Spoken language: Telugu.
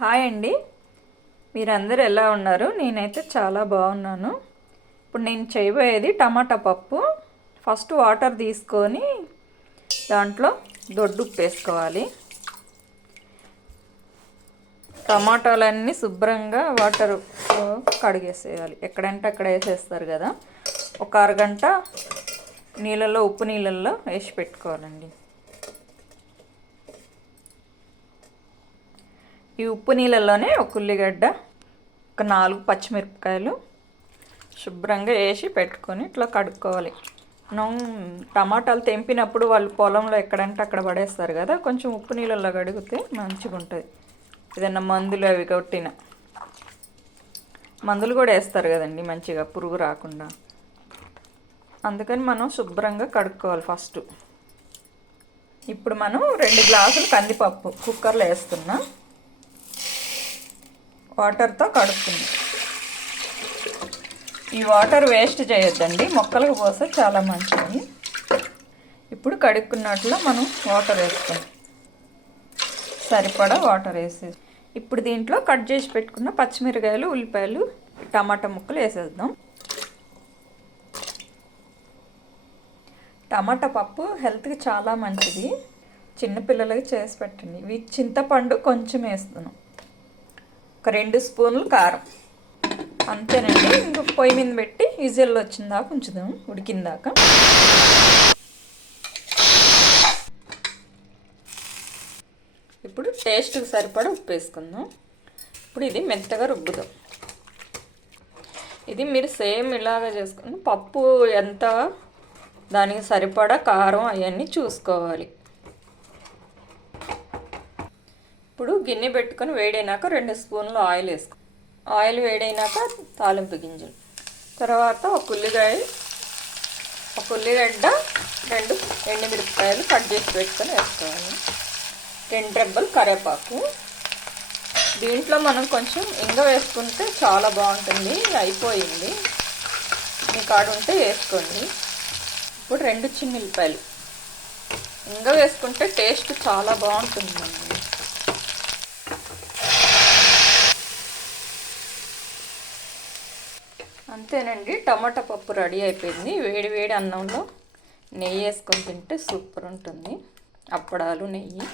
హాయ్ అండి, మీరందరూ ఎలా ఉన్నారు? నేనైతే చాలా బాగున్నాను. ఇప్పుడు నేను చేయబోయేది టమాటా పప్పు. ఫస్ట్ వాటర్ తీసుకొని దాంట్లో దొడ్డుప్పు వేసుకోవాలి. టమాటాలన్నీ శుభ్రంగా వాటర్ కడిగేసేయాలి. ఎక్కడంటే అక్కడ వేసేస్తారు కదా. ఒక అరగంట నీళ్ళల్లో, ఉప్పు నీళ్ళల్లో వేసి పెట్టుకోవాలండి. ఈ ఉప్పు నీళ్ళల్లోనే ఒక ఉల్లిగడ్డ, ఒక 4 పచ్చిమిరపకాయలు శుభ్రంగా వేసి పెట్టుకొని ఇట్లా కడుక్కోవాలి. మనం టమాటాలు తెంపినప్పుడు వాళ్ళు పొలంలో ఎక్కడంటే అక్కడ పడేస్తారు కదా, కొంచెం ఉప్పు నీళ్ళల్లో కడిగితే మంచిగా ఉంటుంది. ఏదైనా మందులు అవి కొట్టిన మందులు కూడా వేస్తారు కదండి మంచిగా పురుగు రాకుండా. అందుకని మనం శుభ్రంగా కడుక్కోవాలి ఫస్ట్. ఇప్పుడు మనం 2 గ్లాసులు కందిపప్పు కుక్కర్లో వేస్తున్నా. వాటర్తో కడుక్కుంది. ఈ వాటర్ వేస్ట్ చేయొద్దండి, మొక్కలకు పోస్తే చాలా మంచిది. ఇప్పుడు కడుక్కున్నట్లు మనం వాటర్ వేస్తాం, సరిపడా వాటర్ వేసి ఇప్పుడు దీంట్లో కట్ చేసి పెట్టుకున్న పచ్చిమిరకాయలు, ఉల్లిపాయలు, టమాటా ముక్కలు వేసేద్దాం. టమాటా పప్పు హెల్త్కి చాలా మంచిది, చిన్నపిల్లలకి చేసి పెట్టండి. ఇవి చింతపండు కొంచెం వేస్తున్నాం, ఒక 2 స్పూన్లు కారం, అంతేనండి. ఇంక పొయ్యి మీద పెట్టి విజిల్లో వచ్చిందాకా ఉంచుదాం, ఉడికిందాక. ఇప్పుడు టేస్ట్కి సరిపడా ఉప్పు వేసుకుందాం. ఇప్పుడు ఇది మెత్తగా రుబ్బుదాం. ఇది మీరు సేమ్ ఇలాగా చేసుకుని పప్పు ఎంత దానికి సరిపడా కారం అవన్నీ చూసుకోవాలి. ఇప్పుడు గిన్నె పెట్టుకొని వేడైనాక 2 స్పూన్లు ఆయిల్ వేసుకో. ఆయిల్ వేడైనాక తాలింపు గింజలు, తర్వాత ఒక ఉల్లిగడ్డ, 2 ఎండుమిరపకాయలు కట్ చేసి పెట్టుకొని వేసుకోవాలి. 2 రెబ్బలు కరివేపాకు. దీంట్లో మనం కొంచెం ఇంగ వేసుకుంటే చాలా బాగుంటుంది. అయిపోయింది, మీ కాడ ఉంటే వేసుకోండి. ఇప్పుడు 2 చిన్న ఉల్లిపాయలు. ఇంగ వేసుకుంటే టేస్ట్ చాలా బాగుంటుందండి. అంతేనండి, టమాటా పప్పు రెడీ అయిపోయింది. వేడి వేడి అన్నంలో నెయ్యి వేసుకొని తింటే సూపర్ ఉంటుంది. అప్పడాలు, నెయ్యి.